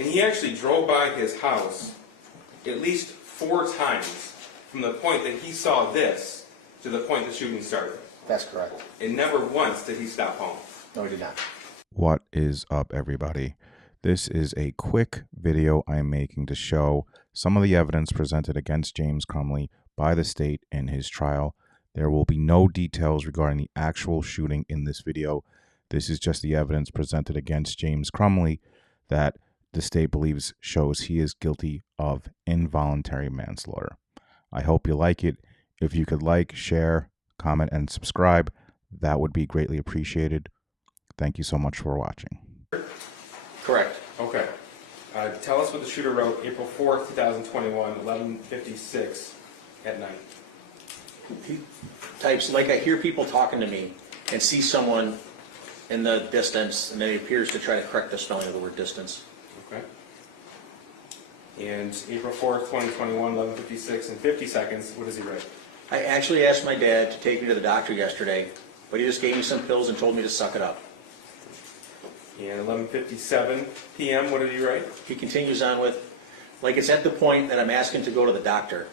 And he actually drove by his house at least 4 times from the point that he saw this to the point the shooting started. That's correct. And never once did he stop home. No, he did not. What is up, everybody? This is a quick video I'm making to show some of the evidence presented against James Crumbley by the state in his trial. There will be no details regarding the actual shooting in this video. This is just the evidence presented against James Crumbley that the state believes shows he is guilty of involuntary manslaughter. I hope you like it. If you could like, share, comment, and subscribe, that would be greatly appreciated. Thank you so much for watching. Correct. Okay. Tell us what the shooter wrote April 4th, 2021, 11:56 at night. He types, like I hear people talking to me and see someone in the distance, and then he appears to try to correct the spelling of the word distance. Okay. And April 4th, 2021, 11:56 and 50 seconds, what does he write? I actually asked my dad to take me to the doctor yesterday, but he just gave me some pills and told me to suck it up. And 11:57 p.m., what did he write? He continues on with, like it's at the point that I'm asking to go to the doctor.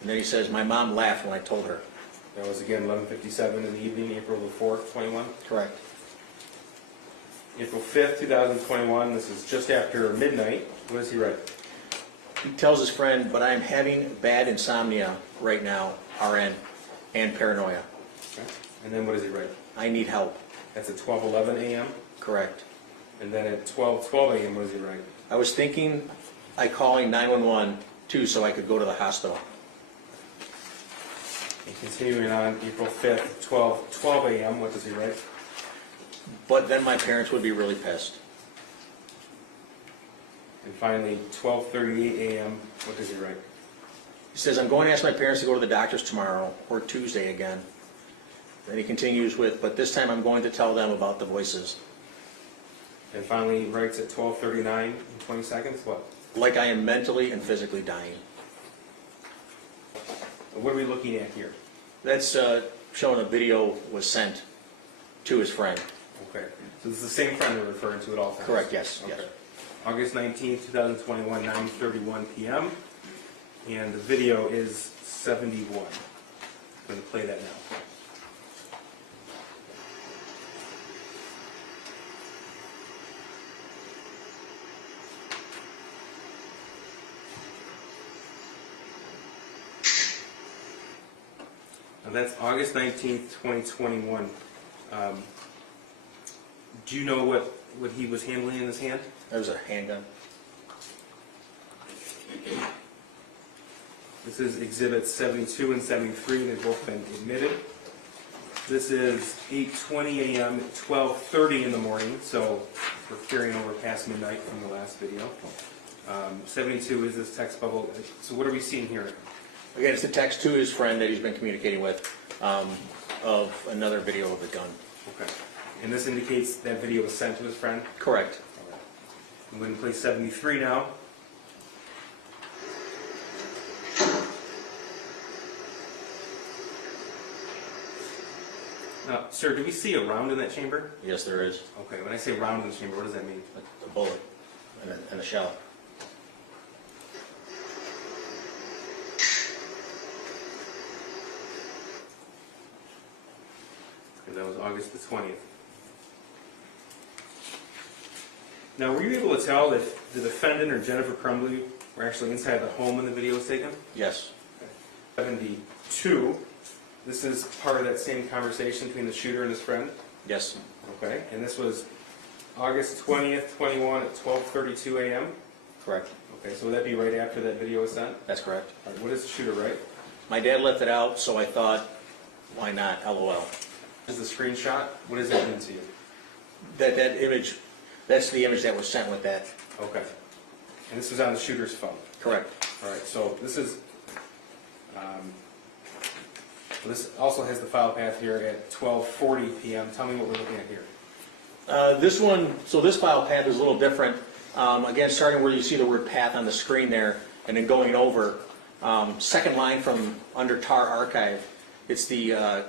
And then he says, my mom laughed when I told her. That was again 11:57 in the evening, April the 4th, 21. Correct. April 5th, 2021, this is just after midnight. What does he write? He tells his friend, but I'm having bad insomnia right now, RN, and paranoia. Okay. And then what does he write? I need help. That's at 12:11 a.m. Correct. And then at 12:12 a.m., what does he write? I was thinking I calling 911 too so I could go to the hospital. And continuing on, April 5th, 12:12 a.m., what does he write? But then my parents would be really pissed. And finally, 12:38 a.m., what does he write? He says, I'm going to ask my parents to go to the doctor's tomorrow, or Tuesday again. Then he continues with, but this time I'm going to tell them about the voices. And finally, he writes at 12:39 and 20 seconds, what? Like I am mentally and physically dying. What are we looking at here? That's showing a video was sent to his friend. Okay. So this is the same friend we're referring to at all times? Correct, yes. Okay. Yes. August 19th, 2021, 9:31 p.m. And the video is 71. I'm going to play that now. Now that's August 19th, 2021. Do you know what he was handling in his hand? That was a handgun. This is exhibits 72 and 73. They've both been admitted. This is 8:20 a.m. at 12:30 in the morning, so we're carrying over past midnight from the last video. 72 is this text bubble. So what are we seeing here? Again, it's a text to his friend that he's been communicating with of another video of the gun. Okay. And this indicates that video was sent to his friend? Correct. I'm going to play 73 now. Now, sir, do we see a round in that chamber? Yes, there is. Okay, when I say round in the chamber, what does that mean? A bullet and a shell. Okay, that was August the 20th. Now, were you able to tell if the defendant or Jennifer Crumbley were actually inside the home when the video was taken? Yes. 72. This is part of that same conversation between the shooter and his friend? Yes. Okay, and this was August 20th, 21 at 12:32 a.m.? Correct. Okay, so would that be right after that video was sent? That's correct. All right, what does the shooter write? My dad left it out, so I thought, why not? LOL. This is the screenshot. What does that mean to you? That image, that's the image that was sent with that. Okay. And this was on the shooter's phone? Correct. All right, so this is, this also has the file path here at 12:40 p.m. Tell me what we're looking at here. This one, so this file path is a little different. Again, starting where you see the word path on the screen there, and then going over. Second line from under tar archive, it's the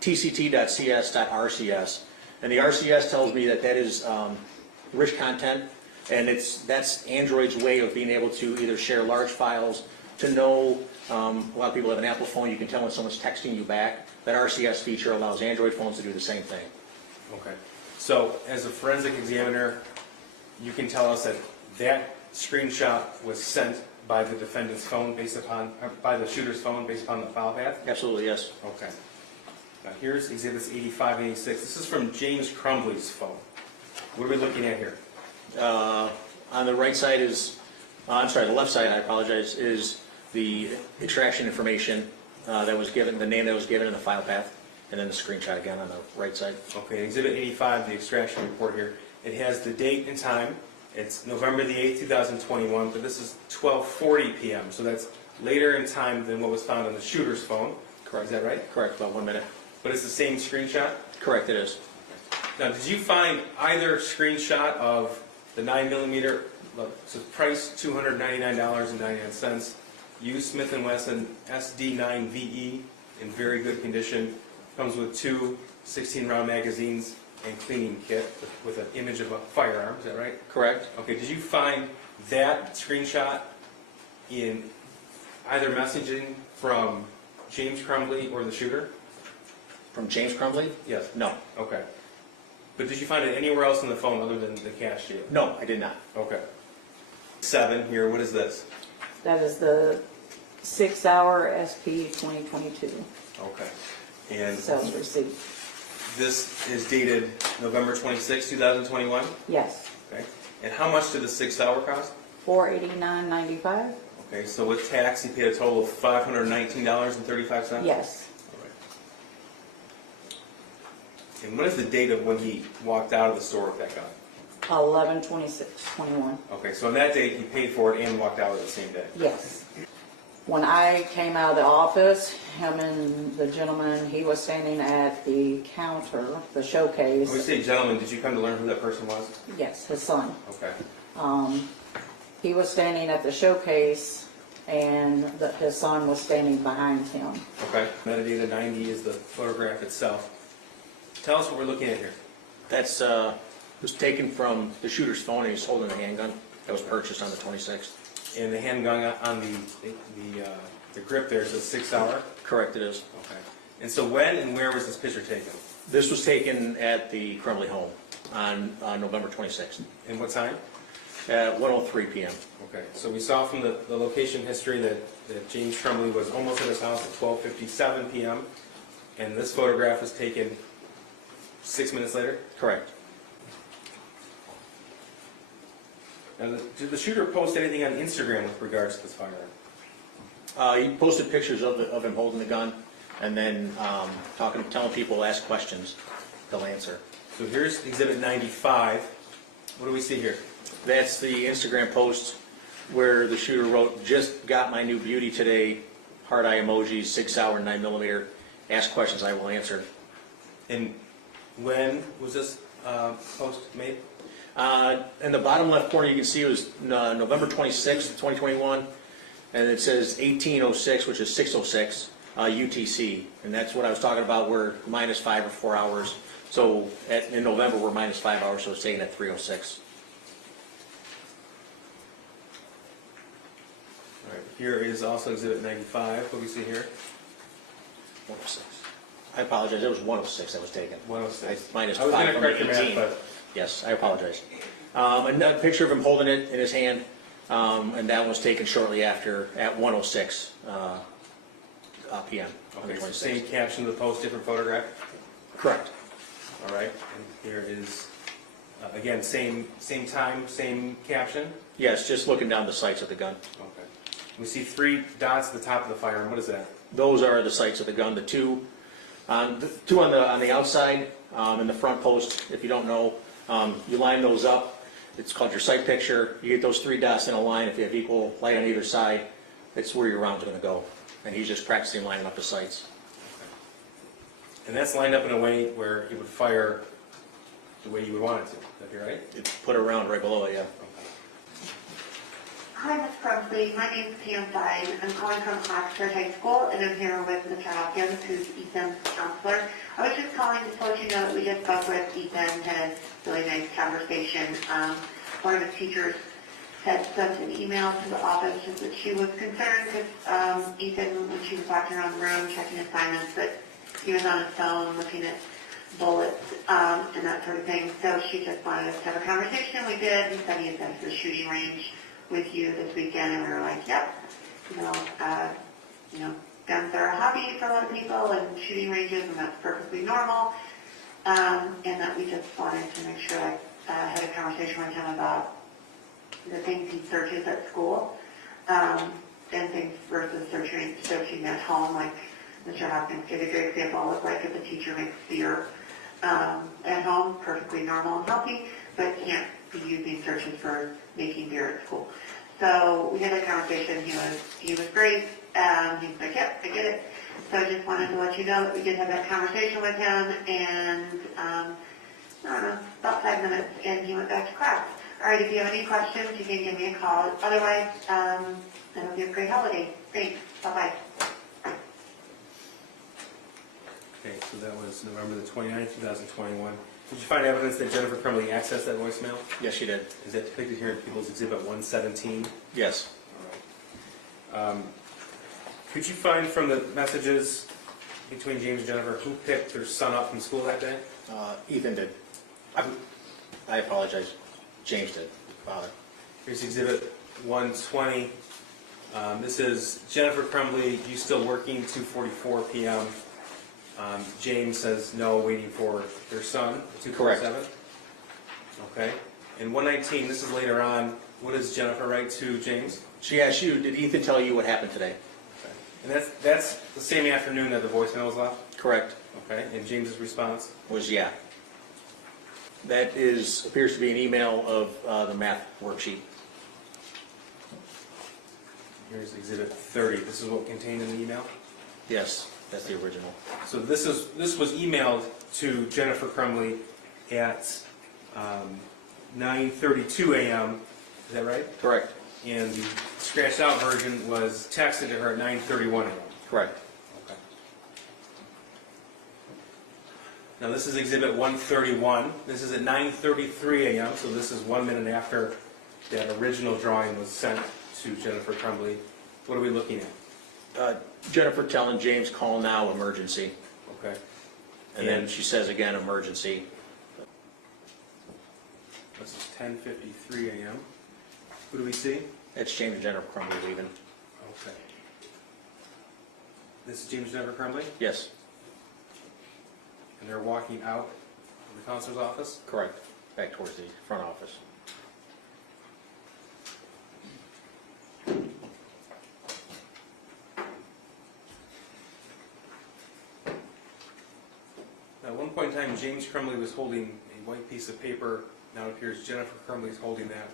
tct.cs.rcs, and the RCS tells me that that is rich content. And that's Android's way of being able to either share large files, to know, a lot of people have an Apple phone, you can tell when someone's texting you back. That RCS feature allows Android phones to do the same thing. Okay. So as a forensic examiner, you can tell us that that screenshot was sent by the defendant's phone based upon, by the shooter's phone based upon the file path? Absolutely, yes. Okay. Now here's exhibits 85 and 86. This is from James Crumbley's phone. What are we looking at here? On the right side is, I'm sorry, the left side, I apologize, is the extraction information that was given, the name that was given in the file path, and then the screenshot again on the right side. Okay, exhibit 85, the extraction report here. It has the date and time. It's November the 8th, 2021, but this is 12:40 p.m., so that's later in time than what was found on the shooter's phone. Correct. Is that right? Correct, about 1 minute. But it's the same screenshot? Correct, it is. Now, did you find either screenshot of the 9mm, so price $299.99, used Smith & Wesson SD9VE in very good condition, comes with two 16-round magazines and cleaning kit with an image of a firearm, is that right? Correct. Okay, did you find that screenshot in either messaging from James Crumbley or the shooter? From James Crumbley? Yes. No. Okay. But did you find it anywhere else in the phone other than the cache data? No, I did not. Okay. 7 here, what is this? That is the 6-hour SP 2022 Okay. And sales receipt. this is dated November 26, 2021? Yes, Okay. And how much did the 6-hour cost? $489.95. Okay, so with tax, you paid a total of $519.35? Yes, All right. And what is the date of when he walked out of the store with that gun? 11/26/21. Okay, so on that date, he paid for it and walked out the same day? Yes. When I came out of the office, him and the gentleman, he was standing at the counter, the showcase. When we say gentleman, did you come to learn who that person was? Yes, his son. Okay. He was standing at the showcase, and his son was standing behind him. Okay. Metadata 90 is the photograph itself. Tell us what we're looking at here. That's was taken from the shooter's phone, and he's holding a handgun that was purchased on the 26th. And the handgun on the grip there says 6-hour? Correct, it is. Okay. And so when and where was this picture taken? This was taken at the Crumbley home on November 26th And what time? at 1:03 p.m. Okay. So we saw from the location history that James Crumbley was almost at his house at 12:57 p.m. And this photograph was taken 6 minutes later? Correct. Now, did the shooter post anything on Instagram with regards to this firearm? He posted pictures of him holding the gun, and then telling people to ask questions, they'll answer. So here's Exhibit 95. What do we see here? That's the Instagram post where the shooter wrote, "Just got my new beauty today, heart eye emojis, 6-hour 9mm. Ask questions, I will answer." And when was this post made? In the bottom left corner, you can see it was November 26th, 2021, and it says 1806, which is 606 UTC, and that's what I was talking about. We're -5 or 4 hours. So in November, we're -5 hours, so it's taken at 3:06. All right. Here is also Exhibit 95. What do we see here? 106. I apologize. It was 106 that was taken. 106. Minus I was going 5 to from correct your 18. math, but Yes, I apologize. Another picture of him holding it in his hand, and that was taken shortly after at 1:06 p.m. on the okay, so 26th. same caption of the post, different photograph. Correct. All right. And here is again same time, same caption. Yes, just looking down the sights of the gun. Okay. We see 3 dots at the top of the firearm. What is that? Those are the sights of the gun. The two on the outside in the front post. If you don't know, you line those up. It's called your sight picture. You get those 3 dots in a line. If you have equal light on either side, it's where your rounds are going to go. And he's just practicing lining up the sights. And that's lined up in a way where it would fire the way you would want it to. Would that be right? It's put around right below it, yeah. Hi, Ms. Crumbley. My name is Pam Fine. I'm calling from Oxford High School, and I'm here with Mr. Hopkins, who's Ethan's counselor. I was just calling to let you know that we just spoke with Ethan, had a really nice conversation. one of the teachers had sent an email to the office just that she was concerned because Ethan, when she was walking around the room checking assignments, that he was on his phone looking at bullets and that sort of thing. So she just wanted us to have a conversation. We did. He said he had been to the shooting range with you this weekend, and we were like, yep, you know, guns are a hobby for a lot of people, and shooting ranges, and that's perfectly normal. And that we just wanted to make sure I had a conversation with him about the things he searches at school, and things versus searching at home, like Mr. Hopkins gave a great example of like if a teacher makes beer at home, perfectly normal and healthy, but can't be using searches for making beer at school. So we had a conversation. He was great. He's like, yep, I get it. So I just wanted to let you know that we did have that conversation with him, and I don't know, about 5 minutes, and he went back to class. All right, if you have any questions, you can give me a call. Otherwise, I hope you have a great holiday. Thanks. Bye-bye. Okay, so that was November the 29th, 2021. Did you find evidence that Jennifer Crumbley accessed that voicemail? Yes, she did. Is that depicted here in People's Exhibit 117? Yes. All right. Could you find from the messages between James and Jennifer who picked their son up from school that day? Ethan did. I apologize. James did. Father. Here's Exhibit 120. This is Jennifer Crumbley, you still working, 2:44 p.m. James says no, waiting for their son, 2:47. Okay. And 119, this is later on. What does Jennifer write to James? She asked you, did Ethan tell you what happened today? Okay. And that's the same afternoon that the voicemail was left? Correct. Okay. And James's response? Was yeah. That appears to be an email of the math worksheet. Here's Exhibit 30. This is what contained in the email? Yes, that's the original. So this was emailed to Jennifer Crumbley at 9:32 a.m. Is that right? Correct. And the scratched out version was texted to her at 9:31 a.m. Correct. Okay. Now this is Exhibit 131. This is at 9:33 a.m. So this is 1 minute after that original drawing was sent to Jennifer Crumbley. What are we looking at? Jennifer telling James, call now, emergency. Okay. And then she says again, emergency. This is 10:53 a.m. Who do we see? It's James and Jennifer Crumbley leaving. Okay. This is James and Jennifer Crumbley, Yes, and they're walking out of the counselor's office. correct. Back towards the front office. At one point in time, James Crumbley was holding a white piece of paper. Now it appears Jennifer Crumbley is holding that.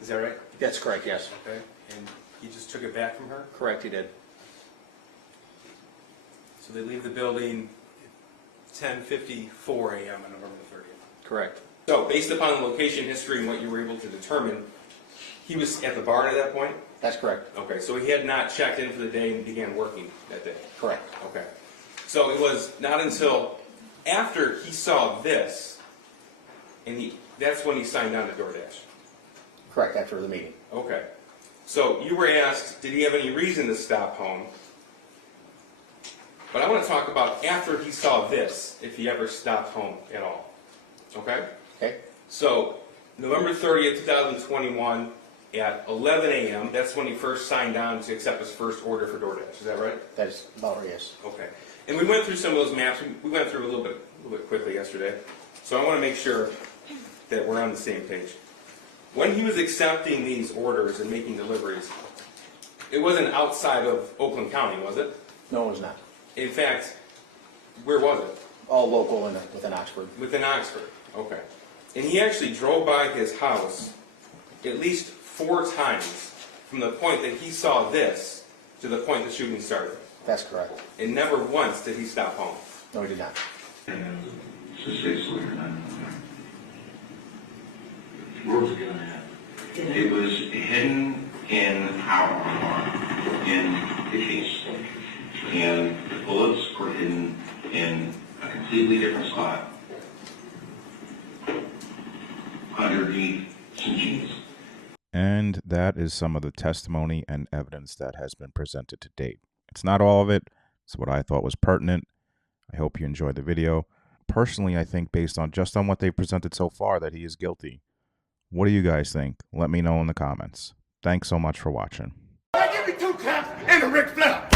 Is that right? That's correct, yes. Okay. And he just took it back from her? Correct, he did. So they leave the building at 10:54 a.m. on November 30th. Correct. So based upon the location history and what you were able to determine, he was at the barn at that point? That's correct. Okay, so he had not checked in for the day and began working that day? Correct. Okay. So it was not until after he saw this, and that's when he signed on to DoorDash? Correct, after the meeting. Okay. So you were asked, did he have any reason to stop home? But I want to talk about after he saw this, if he ever stopped home at all. Okay? Okay? So, November 30th, 2021, at 11 a.m., that's when he first signed on to accept his first order for DoorDash. Is that right? That is about right, yes. Okay. And we went through some of those maps. We went through a little bit quickly yesterday. So I want to make sure that we're on the same page. When he was accepting these orders and making deliveries, it wasn't outside of Oakland County, was it? No, it was not. In fact, where was it? All local and within Oxford. Within Oxford. Okay. And he actually drove by his house at least 4 times from the point that he saw this to the point the shooting started. That's correct. And never once did he stop home. No, he did not. Where was it going to happen? It was hidden in our in the case. And the bullets were hidden in a completely different spot. underneath some jeans. And that is some of the testimony and evidence that has been presented to date. It's not all of it. It's what I thought was pertinent. I hope you enjoyed the video. Personally, I think based on just on what they presented so far that he is guilty. What do you guys think? Let me know in the comments. Thanks so much for watching. Give me 2 taps and a Ric Flair.